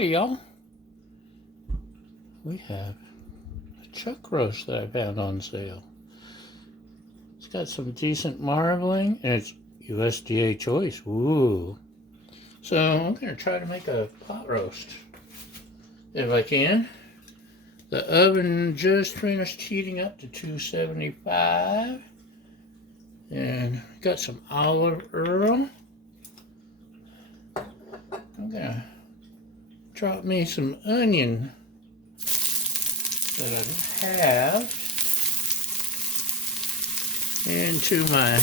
Howdy, y'all. We have a chuck roast that I found on sale. It's got some decent marbling, and it's USDA choice. Ooh. So I'm going to try to make a pot roast, if I can. The oven just finished heating up to 275. And got some olive oil. I'm going to drop me some onion that I have into my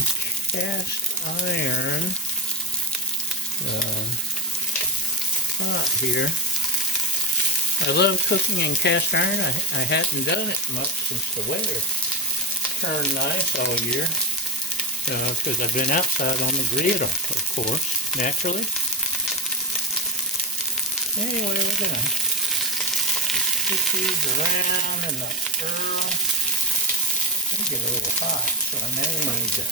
cast iron pot here. I love cooking in cast iron. I hadn't done it much since the weather turned nice all year. Because I've been outside on the griddle, of course, naturally. Anyway, we're going to stick these around in the oil. They get a little hot, so I may need to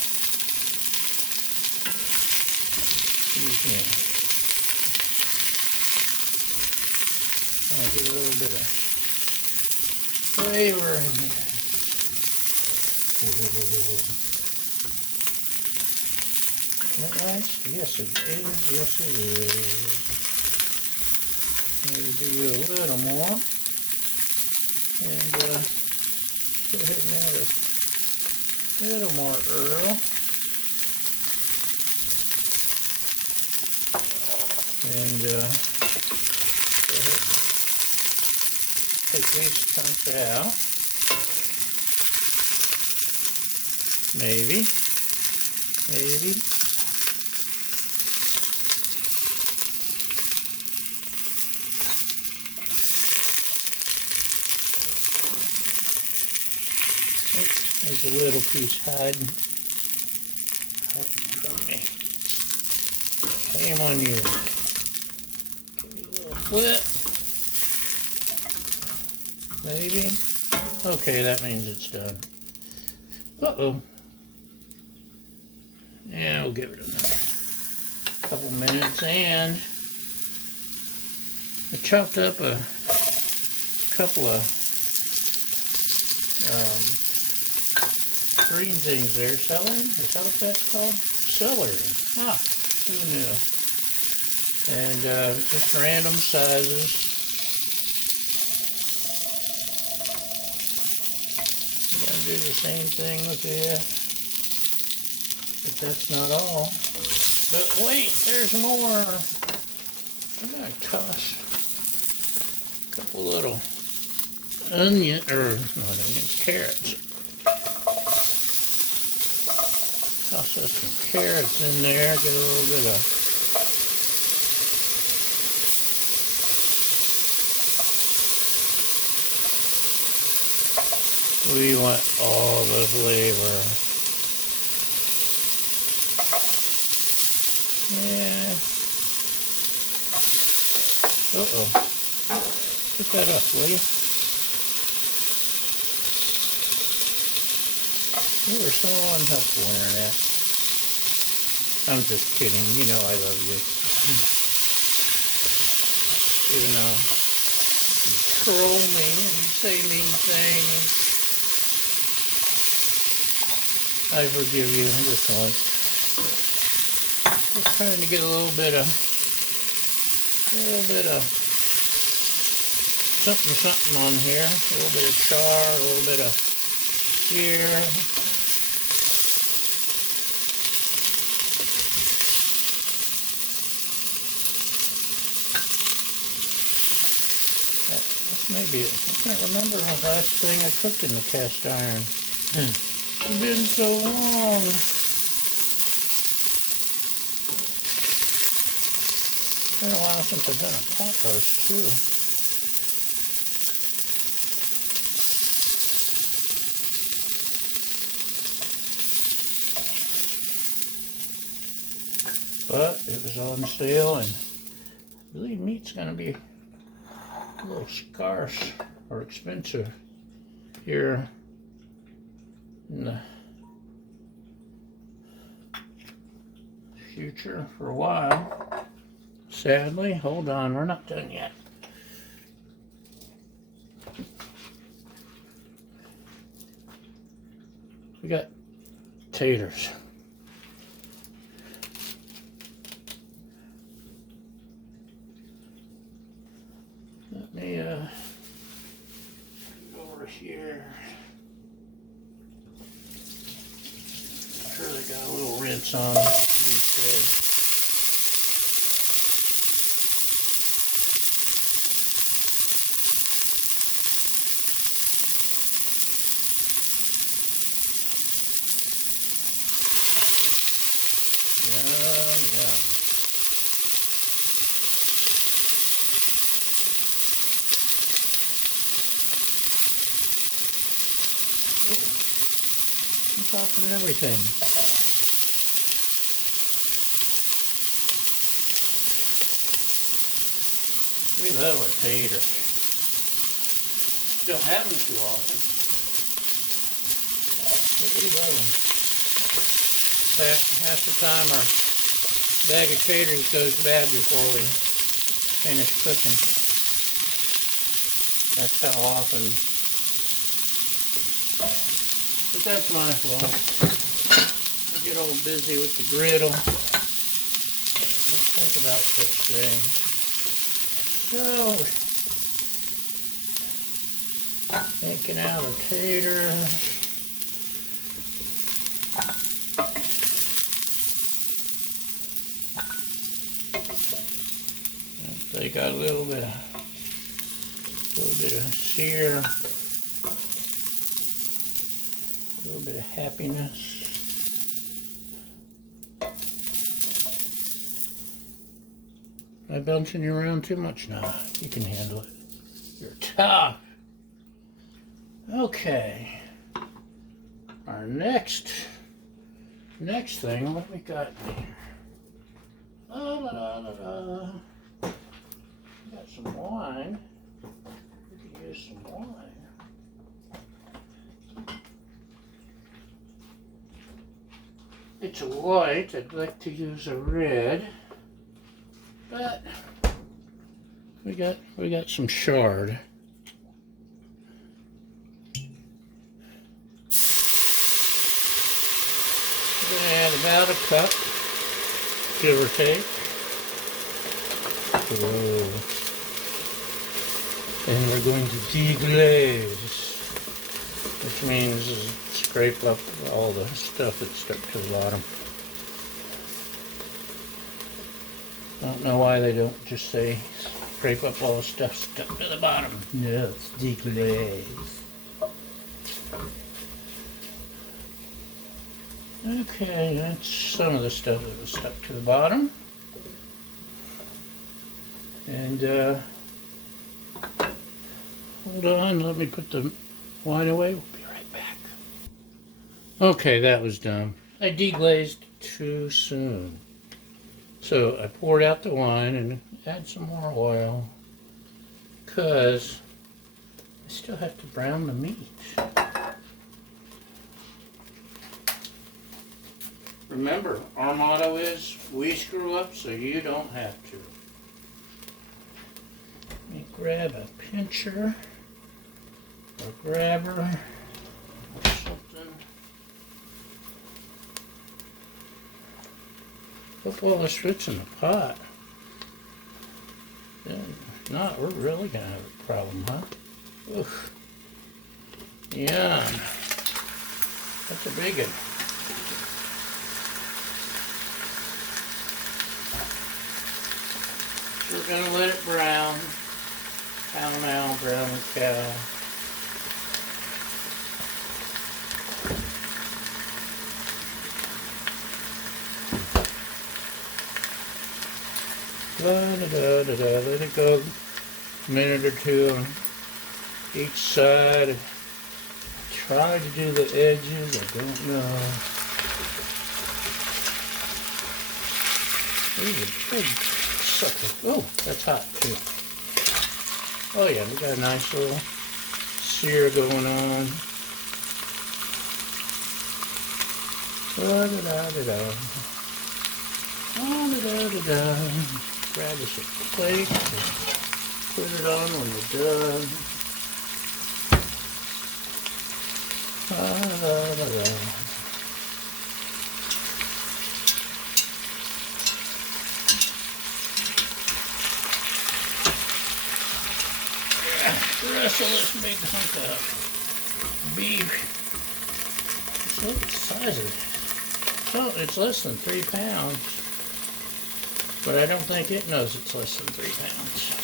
use me. I'll get a little bit of flavor in there. Isn't that nice? Yes, it is. Yes, it is. Maybe do you a little more. And go ahead and add a little more Earl. And go ahead and take these chunks out. Maybe. There's a little piece hiding from me. Shame on you. Give me a little flip. Maybe. Okay, that means it's done. Uh-oh. Yeah, we'll give it another couple minutes, and I chopped up a couple of green things there. Celery? Is that what that's called? Celery. Ah, who knew? And just random sizes. I'm going to do the same thing with this. But that's not all. But wait, there's more. I'm going to toss a couple little carrots. Toss us some carrots in there, get a little bit of we want all the flavor. Yeah. Uh-oh. Pick that up, will you? You are so unhelpful, Internet. I'm just kidding. You know I love you. Even though you troll me and you say mean things, I forgive you this once. Just trying to get a little bit of something on here. A little bit of char, a little bit of sear. Maybe, I can't remember the last thing I cooked in the cast iron. It's been so long. It's been a while since I've done a pot roast too. But it was on sale, and I believe meat's going to be a little scarce or expensive here in the future for a while. Sadly, hold on, we're not done yet. We got taters. Let me go over here. I'm sure they got a little rinse on them. Yum. I'm talking everything. We love our taters. Don't have them too often, but we love them. Half the time our bag of taters goes bad before we finish cooking. That's how often. But that's my fault. I get all busy with the griddle. Don't think about such things. So, taking out a tater. They got a little bit of sear, a little bit of happiness. Am I bouncing you around too much? No, you can handle it. You're tough. Okay. Our next thing, what we got here? Got some wine. We could use some wine. It's a white. I'd like to use a red, but we got some chard. We're gonna add about a cup, give or take. Whoa. And we're going to deglaze, which means scrape up all the stuff that's stuck to the bottom. I don't know why they don't just say scrape up all the stuff stuck to the bottom. No, it's deglaze. Okay, that's some of the stuff that was stuck to the bottom. And hold on, let me put the wine away. We'll be right back. Okay, that was dumb. I deglazed too soon. So I poured out the wine and add some more oil because I still have to brown the meat. Remember, our motto is, we screw up so you don't have to. Let me grab a pincher or grabber or something. Hope all this fits in the pot. If not, we're really going to have a problem, huh? Oof. Yum. That's a big one. So we're going to let it brown. Cow now, brown the cow. Let it go a minute or two on each side. Try to do the edges, I don't know. There's a big sucker. Oh, that's hot too. Oh yeah, we got a nice little sear going on. Da-da-da-da-da. Da-da-da-da-da. Grab us a plate, put it on when we're done. Da-da-da-da. wrestle this big hunk of beef. Just look at the size of it. So it's less than 3 pounds, but I don't think it knows it's less than 3 pounds.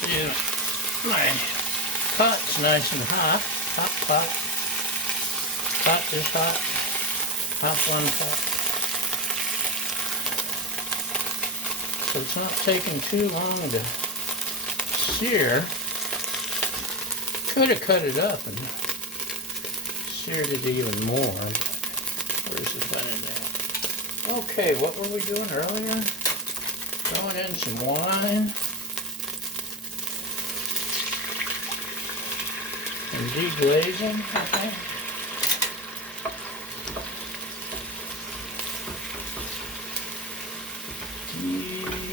See, my pot's nice and hot. Hot pot. Pot is hot. Hot one pot. So it's not taking too long to sear. Could have cut it up and seared it even more. Where's the fun in that? Okay, what were we doing earlier? Throwing in some wine. And deglazing, okay.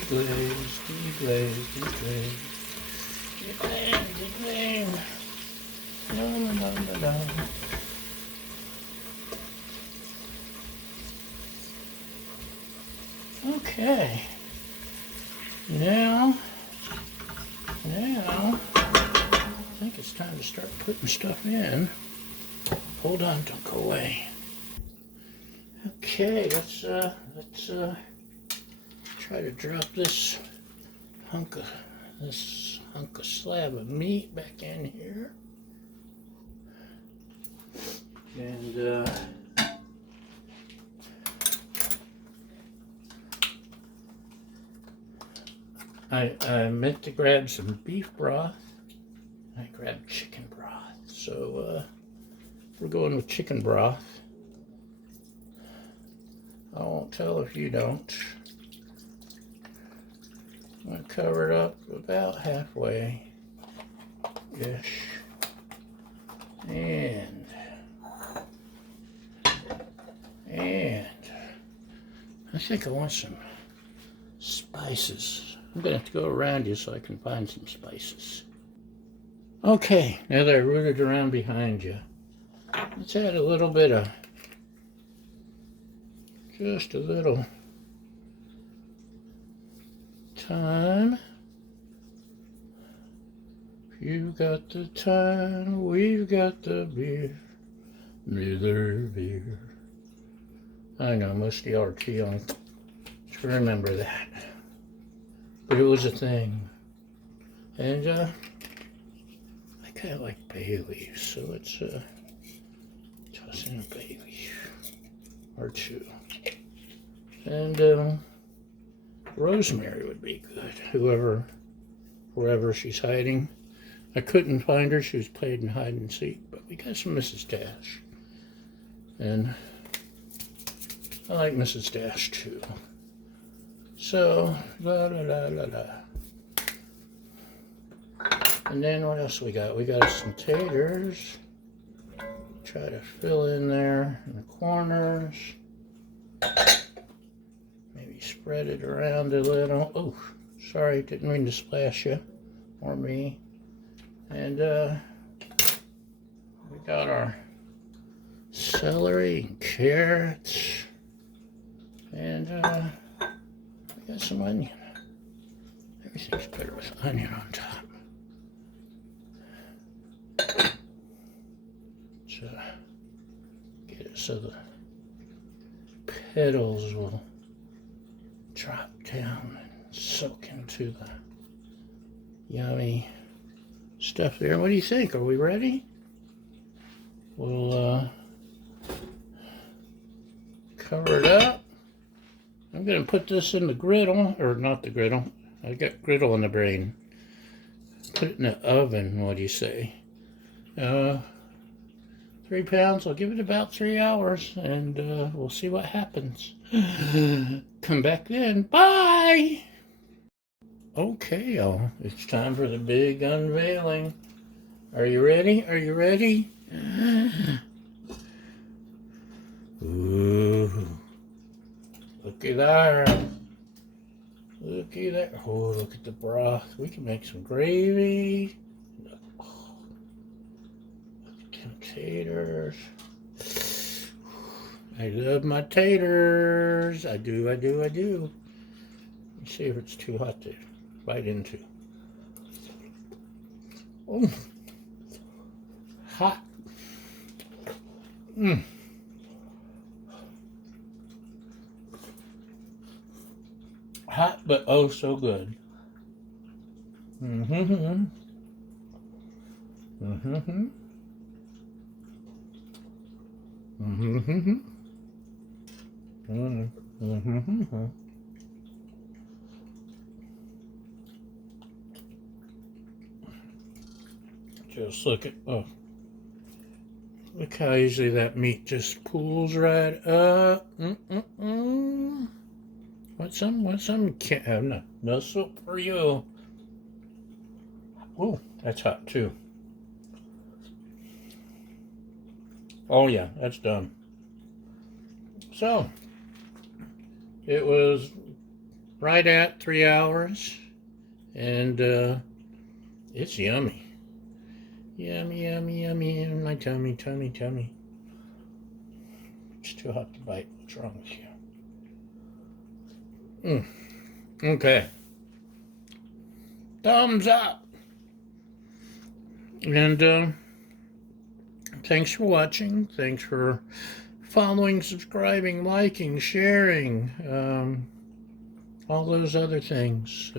Deglaze, deglaze, deglaze. Deglaze, deglaze. No, no, no, no, no. Okay. Now, I think it's time to start putting stuff in. Hold on, don't go away. Okay, let's try to drop this hunk of slab of meat back in here. And I meant to grab some beef broth. I grabbed chicken broth. So we're going with chicken broth. I won't tell if you don't. I'm going to cover it up about halfway-ish. And I think I want some spices. I'm going to have to go around you so I can find some spices. Okay, now that I rooted around behind you, let's add a little bit of, just a little thyme. If you've got the time, we've got the beer, neither beer. I know most of y'all are too young to remember that, but it was a thing. And I kind of like bay leaves, so let's toss in a bay leaf or two. And rosemary would be good, wherever she's hiding. I couldn't find her, she was playing hide and seek, but we got some Mrs. Dash. And I like Mrs. Dash too. So, la la la la la. And then what else we got? We got some taters. Try to fill in there in the corners. Maybe spread it around a little. Oh, sorry, didn't mean to splash you or me. And we got our celery and carrots. And we got some onion. Everything's better with onion on top. So get it so the petals will drop down and soak into the yummy stuff there. What do you think? Are we ready? We'll cover it up. I'm going to put this in the griddle, or not the griddle. I got griddle in the brain. Put it in the oven, what do you say? 3 pounds, I'll give it about 3 hours, and we'll see what happens. Come back then. Bye! Okay, y'all, it's time for the big unveiling. Are you ready? Are you ready? Ooh. Looky there. Looky there. Oh, look at the broth. We can make some gravy. Oh, look at them taters. I love my taters. I do, I do, I do. Let's see if it's too hot to bite into. Oh, hot. Mmm. Hot, but oh so good. Mm-hmm. Mm-hmm. Mm-hmm. Mm-hmm. Just look at, oh, look how easily that meat just pulls right up. Want some? Can't have no soup for you. Oh, that's hot too. Oh yeah, that's done. So, it was right at 3 hours, and it's yummy. Yummy, yummy, yummy in my tummy, tummy, tummy. It's too hot to bite. What's wrong with you? Okay. Thumbs up. And thanks for watching. Thanks for following, subscribing, liking, sharing, all those other things.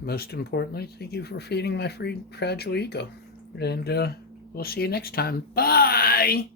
Most importantly, thank you for feeding my fragile ego. And we'll see you next time. Bye!